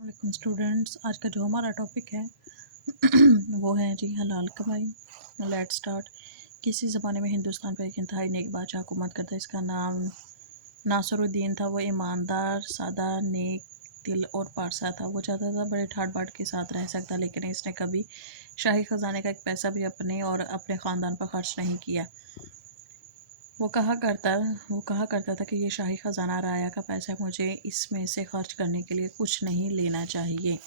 वालेकुम स्टूडेंट्स, आज का जो हमारा टॉपिक है वो है जी हलाल कमाई। Let start. किसी ज़माने में हिंदुस्तान पर एक इंतहाई नेक बादशाह हुकूमत करता। इसका नाम नासरुद्दीन था। वो ईमानदार, सादा, नेक दिल और पारसा था। वो चाहता था बड़े ठाट बाट के साथ रह सकता, लेकिन इसने कभी शाही ख़जाने का एक पैसा भी अपने और अपने ख़ानदान पर खर्च नहीं किया। वो कहा करता था कि ये शाही ख़जाना राया का पैसा है, मुझे इसमें से खर्च करने के लिए कुछ नहीं लेना चाहिए।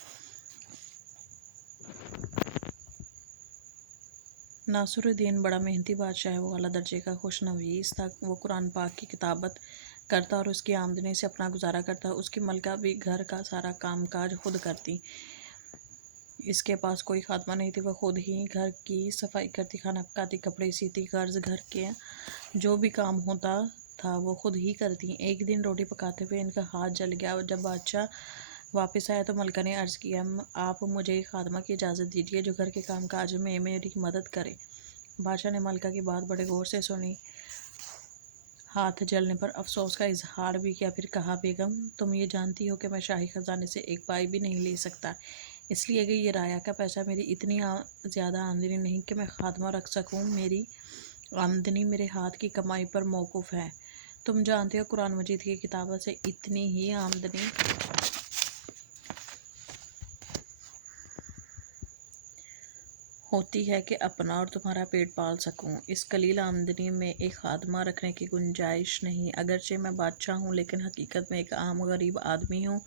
नासरुद्दीन बड़ा मेहनती बादशाह है। वो आला दर्जे का खुशनवीस था। वो कुरान पाक की किताबत करता और उसकी आमदनी से अपना गुजारा करता। उसकी मलका भी घर का सारा काम काज खुद करती। इसके पास कोई खात्मा नहीं थी। वह खुद ही घर की सफाई करती, खाना पकाती, कपड़े सीती, कर्ज घर के जो भी काम होता था वो खुद ही करती। एक दिन रोटी पकाते हुए इनका हाथ जल गया। जब बादशाह वापस आया तो मलका ने अर्ज़ किया, आप मुझे एक खादमा की इजाज़त दीजिए जो घर के काम काज में मेरी मदद करे। बादशाह ने मलका की बात बड़े गौर से सुनी। हाथ जलने पर अफसोस का इजहार भी किया। फिर कहा, बेगम तुम ये जानती हो कि मैं शाही ख़जाने से एक पाई भी नहीं ले सकता, इसलिए कि ये राया का पैसा मेरी इतनी ज़्यादा आमदनी नहीं कि मैं खात्मा रख सकूं। मेरी आमदनी मेरे हाथ की कमाई पर मौकूफ़ है। तुम जानते हो कुरान मजीद की किताबत से इतनी ही आमदनी होती है कि अपना और तुम्हारा पेट पाल सकूं। इस कलील आमदनी में एक खादमा रखने की गुंजाइश नहीं। अगरचे मैं बादशाह हूँ, लेकिन हकीकत में एक आम गरीब आदमी हूँ।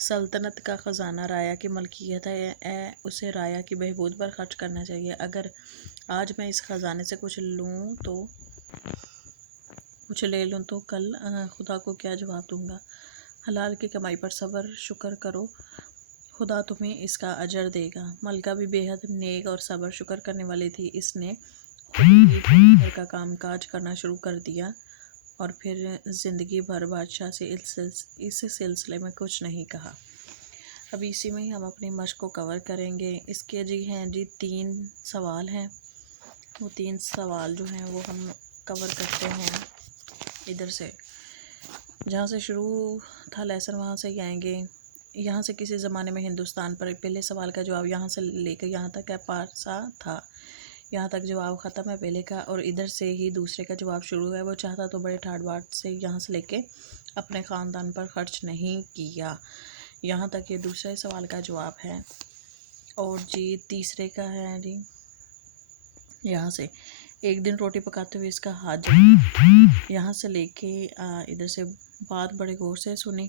सल्तनत का ख़जाना राया की मलकियत है, उसे राया की बहबूद पर खर्च करना चाहिए। अगर आज मैं इस ख़जाने से कुछ ले लूँ तो कल खुदा को क्या जवाब दूँगा। हलाल की कमाई पर सब्र शुक्र करो, खुदा तुम्हें इसका अजर देगा। मलका भी बेहद नेक और सब्र शुक्र करने वाली थी। इसने घर का काम काज करना शुरू कर दिया और फिर ज़िंदगी भर बादशाह से इस सिलसिले में कुछ नहीं कहा। अभी इसी में ही हम अपनी मश्क को कवर करेंगे। इसके जी 3 सवाल हैं। वो 3 सवाल जो हैं वो हम कवर करते हैं। इधर से जहाँ से शुरू था लेसन वहाँ से ही आएंगे। यहाँ से किसी ज़माने में हिंदुस्तान पर पहले सवाल का जवाब यहाँ से लेकर यहाँ तक है पारसा था। यहाँ तक जवाब ख़त्म है पहले का, और इधर से ही दूसरे का जवाब शुरू है। वो चाहता तो बड़े ठाट बाट से यहाँ से लेके अपने ख़ानदान पर खर्च नहीं किया। यहाँ तक ये दूसरे सवाल का जवाब है। और जी तीसरे का है जी, यहाँ से एक दिन रोटी पकाते हुए इसका हाथ जल। यहाँ से लेके इधर से बात बड़े गौर से सुनी।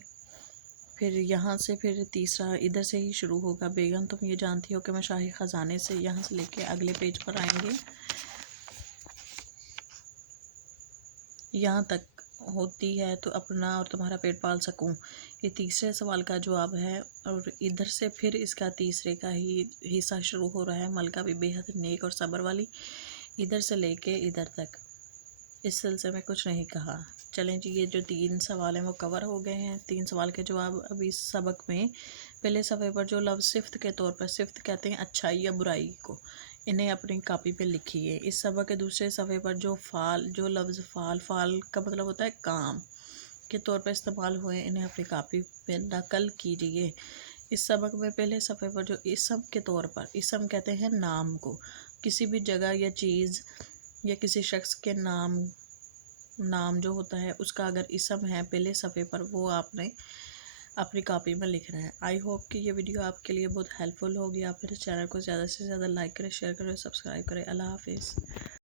फिर यहाँ से फिर तीसरा इधर से ही शुरू होगा। बेगम तुम ये जानती हो कि मैं शाही ख़जाने से, यहाँ से लेके अगले पेज पर आएंगे। यहाँ तक होती है तो अपना और तुम्हारा पेट पाल सकूं, ये तीसरे सवाल का जवाब है। और इधर से फिर इसका तीसरे का ही हिस्सा शुरू हो रहा है। मलका भी बेहद नेक और सब्र वाली, इधर से लेके इधर तक इस सिलसिले में कुछ नहीं कहा। चलें जी, ये जो 3 सवाल हैं वो कवर हो गए हैं। 3 सवाल के जवाब अभी इस सबक में पहले सफ़े पर जो लफ्ज़ सिफ्त के तौर पर, सिफ्त कहते हैं अच्छाई या बुराई को, इन्हें अपनी कापी पे लिखिए। इस सबक के दूसरे सफ़े पर जो लफ्ज़ फ़ाल का मतलब होता है काम के तौर पर इस्तेमाल हुए, इन्हें अपनी कापी पे नकल कीजिए। इस सबक में पहले सफ़े पर जो इसम के तौर पर, इसम कहते हैं नाम को, किसी भी जगह या चीज़ या किसी शख्स के नाम जो होता है उसका अगर इसम है पहले सफ़े पर, वो आपने अपनी कॉपी में लिखना है। आई होप कि ये वीडियो आपके लिए बहुत हेल्पफुल होगी। आप मेरे चैनल को ज़्यादा से ज़्यादा लाइक करें, शेयर करें, सब्सक्राइब करें। अल्लाह हाफिज़।